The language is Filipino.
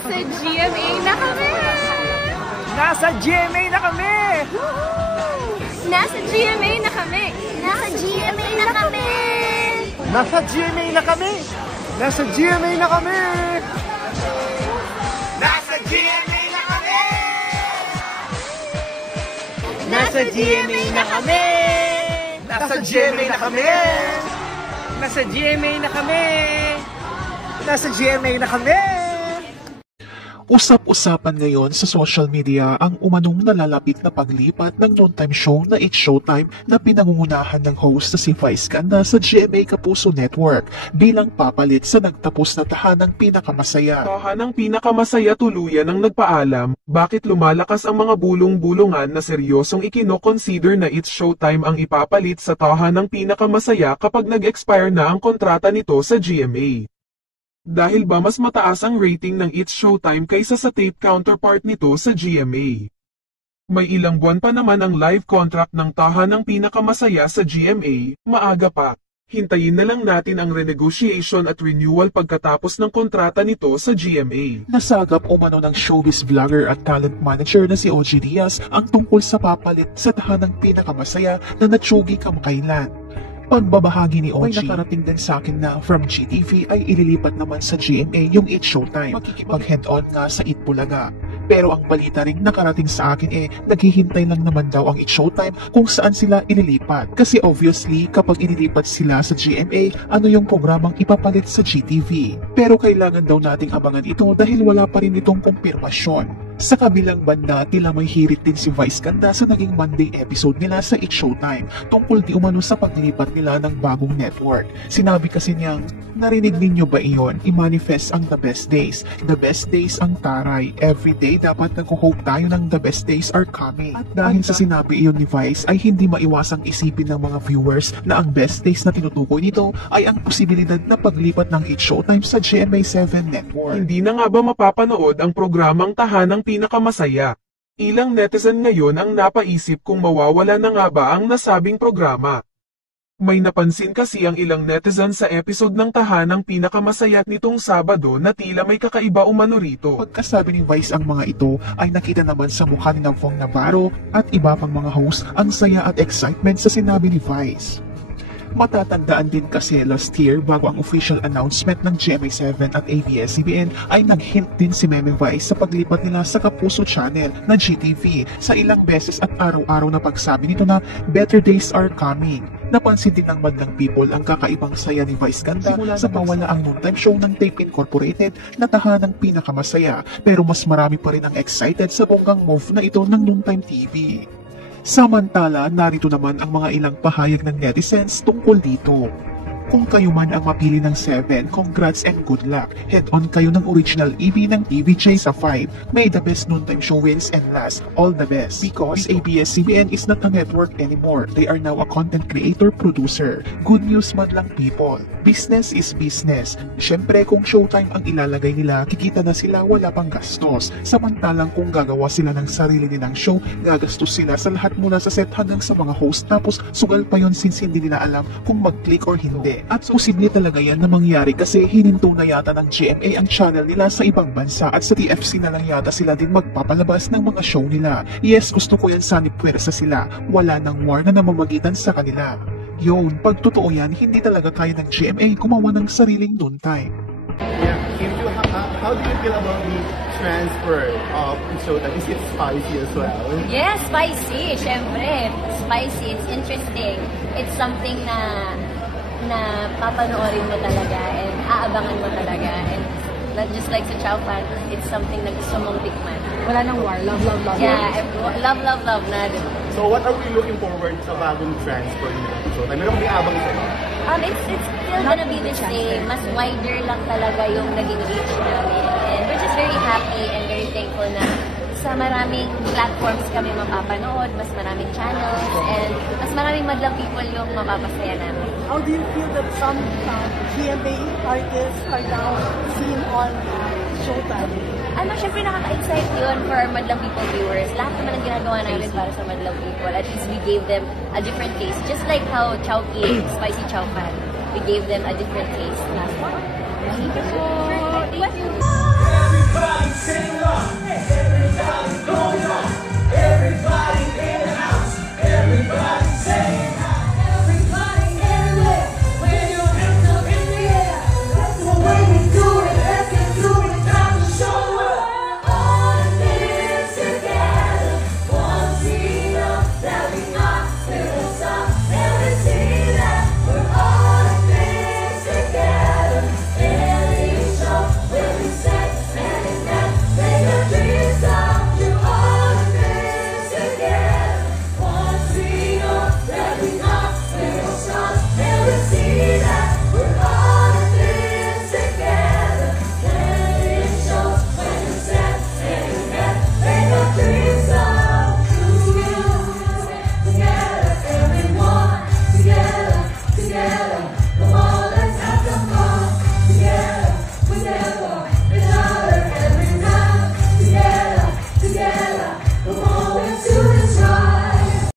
Nasa GMA na kami! Nasa GMA na kami! Nasa GMA na kami! Nasa GMA na kami! Nasa GMA na kami! Nasa GMA na kami! Nasa GMA na kami! Nasa GMA na kami! Nasa GMA na kami! Nasa GMA na kami! Nasa GMA na kami! Usap-usapan ngayon sa social media ang umanong nalalapit na paglipat ng noontime show na It's Showtime na pinangungunahan ng host na si Vice Ganda sa GMA Kapuso Network bilang papalit sa nagtapos na tahanang pinakamasaya. Tahanang pinakamasaya tuluyan ang nagpaalam bakit lumalakas ang mga bulong-bulungan na seryosong ikino-consider na It's Showtime ang ipapalit sa tahanang pinakamasaya kapag nag-expire na ang kontrata nito sa GMA. Dahil ba mas mataas ang rating ng It's Showtime kaysa sa tape counterpart nito sa GMA? May ilang buwan pa naman ang live contract ng tahanang pinakamasaya sa GMA, maaga pa. Hintayin na lang natin ang renegotiation at renewal pagkatapos ng kontrata nito sa GMA. Nasagap umano ng showbiz vlogger at talent manager na si OG Diaz ang tungkol sa papalit sa tahanang pinakamasaya na natsugi kamakailan. Pagbabahagi ni OG, may nakarating din sa akin na from GTV ay ililipat naman sa GMA yung It's Showtime. Makikipag-head-on nga sa Itbulaga. Pero ang balita ring nakarating sa akin naghihintay lang naman daw ang It's Showtime kung saan sila ililipat. Kasi obviously, kapag ililipat sila sa GMA, ano yung programang ipapalit sa GTV. Pero kailangan daw nating abangan ito dahil wala pa rin itong kumpirmasyon. Sa kabilang banda, tila may hirit din si Vice Ganda sa naging Monday episode nila sa It's Showtime tungkol di umano sa paglipat nila ng bagong network. Sinabi kasi niyang, narinig ninyo ba iyon? I-manifest ang the best days. The best days ang taray. Every day dapat nag-hope tayo ng the best days are coming. At dahil sa sinabi iyon ni Vice ay hindi maiwasang isipin ng mga viewers na ang best days na tinutukoy nito ay ang posibilidad na paglipat ng It's Showtime sa GMA7 network. Hindi na nga ba mapapanood ang programang tahanang pinakamasaya? Ilang netizen ngayon ang napaisip kung mawawala na nga ba ang nasabing programa. May napansin kasi ang ilang netizen sa episode ng tahanang pinakamasaya nitong Sabado na tila may kakaiba umano rito. Pagkasabi ni Vice ang mga ito ay nakita naman sa mukha ni Fong Navarro at iba pang mga host ang saya at excitement sa sinabi ni Vice. Matatandaan din kasi last year bago ang official announcement ng GMA7 at ABS-CBN ay nag-hint din si Meme Vice sa paglipat nila sa Kapuso Channel na GTV sa ilang beses at araw-araw na pagsabi nito na better days are coming. Napansin din ng madlang people ang kakaibang saya ni Vice Ganda simula sa mawala ang noontime show ng Tape Incorporated na tahanang pinakamasaya pero mas marami pa rin ang excited sa bonggang move na ito ng Noontime TV. Samantala, narito naman ang mga ilang pahayag ng netizens tungkol dito. Kung kayo man ang mapili ng 7, congrats and good luck. Head-on kayo ng original EB ng TVJ sa 5. May the best noontime show wins and last. All the best. Because ABS-CBN is not a network anymore. They are now a content creator-producer. Good news madlang people. Business is business. Siyempre kung Showtime ang ilalagay nila, kikita na sila wala pang gastos. Samantalang kung gagawa sila ng sarili nilang show, gagastos sila sa lahat mula sa set hanggang sa mga host. Tapos sugal pa yon since hindi nila alam kung mag-click or hindi. At posible talaga yan na mangyari kasi hininto na yata ng GMA ang channel nila sa ibang bansa at sa TFC na lang yata sila din magpapalabas ng mga show nila. Yes, gusto ko yan sana puwersa sila. Wala nang war na namamagitan sa kanila. Yun, pag totoo yan, hindi talaga kaya ng GMA gumawa ng sariling noontime. Yeah, how do you feel about the transfer of Showtime? Is it spicy as well? Yes, spicy. Syempre, spicy. It's interesting. It's something na papanoorin mo talaga and aabangan mo talaga. And just like sa Chow Fan, it's something na gusto mong tikman. Wala nang war. Love, love, love. Yeah, love na. So what are we looking forward sa bagong transfer nito? Showtime? Meron kang abang sa'yo? It's still gonna be the same. Mas wider lang talaga yung naging reach namin. And we're just very happy and very thankful na sa maraming platforms kami mapapanood, mas maraming channels, and mas maraming madlang people yung mapapasaya namin. How do you feel that some GMA artists are now seen on Showtime? Syempre nakaka-excite yun for our madlang people viewers. Lahat naman ang ginagawa namin para sa madlang people. At least we gave them a different taste. Just like how Chowking, Spicy Chow Fan, we gave them a different taste. Thank you so